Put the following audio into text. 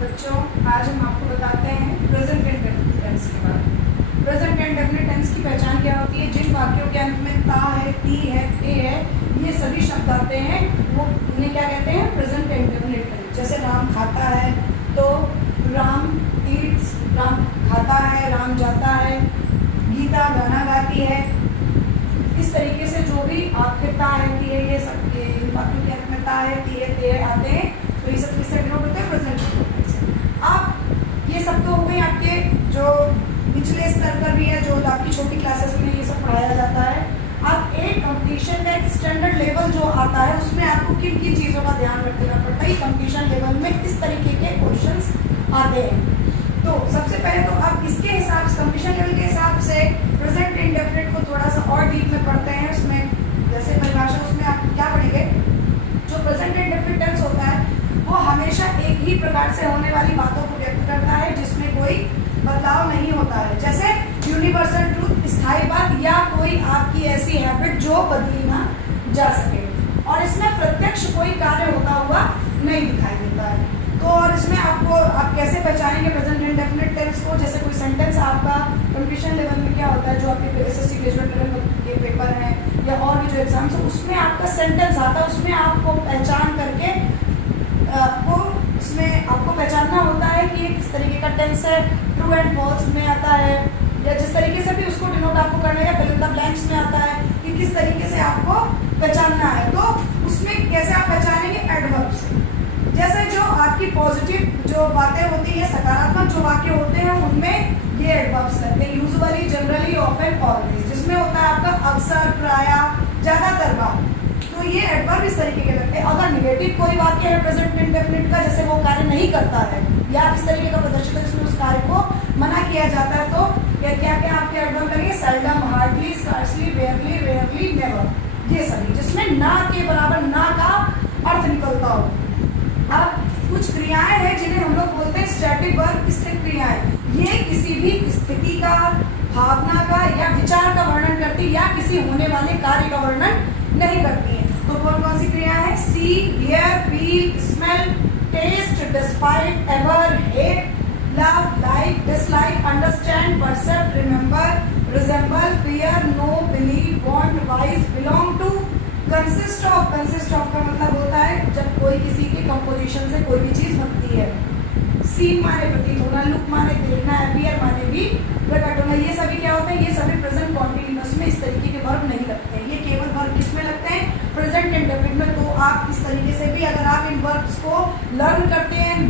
बच्चों, आज हम आपको बताते हैं प्रेजेंट इंडेफिनिट टेंस के बारे में। प्रेजेंट इंडेफिनिट टेंस की पहचान क्या होती है? जिन वाक्यों के अंत में ता है, ती है, ते है, ये सभी शब्द आते हैं, वो इन्हें क्या कहते हैं? Present indefinite tense. जैसे राम खाता है तो राम ईट्स, राम खाता है, राम जाता है, गीता गाना गाती है। इस तरीके से जो भी आपके ता है, ती है, ये सब वाक्यों के अंत में ता है, ती है, ते आते हैं, तो ये सब किससे डिनोट होते हैं? प्रेजेंट इंडेफिनिट से। अब ये सब तो हो गई आपके जो निचले स्तर पर भी है, जो आपकी छोटी क्लासेस में ये सब पढ़ाया जाता है। अब एक कंप्लीशन का एक स्टैंडर्ड लेवल जो आता है, उसमें आपको किन किन चीज़ों का ध्यान रखना पड़ता है? कंप्लीशन लेवल में इस तरीके के क्वेश्चंस आते हैं। तो सबसे पहले तो आप इसके हिसाब से, कंप्लीशन लेवल के हिसाब से प्रेजेंट इंडेफिनिट को थोड़ा सा और डीप में पढ़ते हैं। उसमें जैसे परिभाषा, उसमें आप क्या पढ़ेंगे? जो प्रेजेंट इंडेफिनिट टेंस होता है वो हमेशा एक ही प्रकार से होने वाली बातों को व्यक्त करता है, जिसमें कोई बदलाव नहीं होता है। जैसे यूनिवर्सल ट्रूथ, स्थायी बात, या कोई आपकी ऐसी हैबिट जो बदली ना जा सके। और इसमें प्रत्यक्ष कोई कार्य होता हुआ नहीं दिखाई देता है। तो और इसमें आपको आप कैसे पहचानेंगे प्रेजेंट इंडेफिनिट टेंस को? जैसे कोई सेंटेंस आपका कंप्लीशन लेवल में क्या होता है, जो आपके एसएससी ग्रेजुएट लेवल के पेपर हैं या और भी जो एग्जाम्स है, उसमें आपका सेंटेंस आता है, उसमें आपको पहचान करके आपको इसमें आपको पहचानना होता है कि ये किस तरीके का टेंस है। ट्रू एंड फॉल्स में आता है, या जिस तरीके से भी उसको डिनोट आपको करना है, फिल इन द ब्लैंक्स में आता है कि किस तरीके से आपको पहचानना है। तो उसमें कैसे आप पहचानेंगे? एडवर्ब से। जैसे जो आपकी पॉजिटिव जो बातें होती है, सकारात्मक जो वाक्य होते हैं, उनमें ये एडवर्ब्स लगते हैं। यूजुअली, जनरली, ऑफन, ऑलवेज, जिसमें होता है आपका अक्सर, प्रायः, ज्यादातर बार। तो ये एडवर्ब इस तरीके के लगते हैं। अगर निगेटिव कोई वाक्य है प्रेजेंट इंडेफिनिट का, जैसे वो कार्य नहीं करता है या इस तरीके का प्रदर्शित है जिसमें उस कार्य को मना किया जाता है, तो क्या क्या आपके एडवर्ब लगेंगे? Seldom, hardly, scarcely, rarely, rarely, never, ये सभी जिसमें ना के बराबर ना का अर्थ निकलता हो। अब कुछ क्रियाएं हैं जिन्हें हम लोग बोलते हैं स्टैटिक वर्ब, स्थिर क्रियाएं। ये किसी भी स्थिति का, भावना का या विचार का वर्णन करती है, या किसी होने वाले कार्य का वर्णन नहीं करती है। तो कौन कौन सी क्रिया है? See, hear, feel, smell, taste, despite, ever, hate, love, like, dislike, understand, percept, remember, resemble, fear, know, believe, want, wise, belong to, consist of. Consist of का मतलब होता है जब कोई किसी के कंपोजिशन से कोई भी चीज बनती है। सीन माने प्रतीत होना, लुक माने देखना, अपीयर माने भी प्रकट होना। ये सभी क्या होते हैं? ये सभी प्रेजेंट कॉन्टिन्यूअस में इस तरीके के वर्ब नहीं लगते हैं। ये केवल वर्ब किसमें लगते हैं? प्रेजेंट इंडेफिनिट में। तो आप इस तरीके से भी अगर आप इन वर्ब्स को लर्न करते हैं,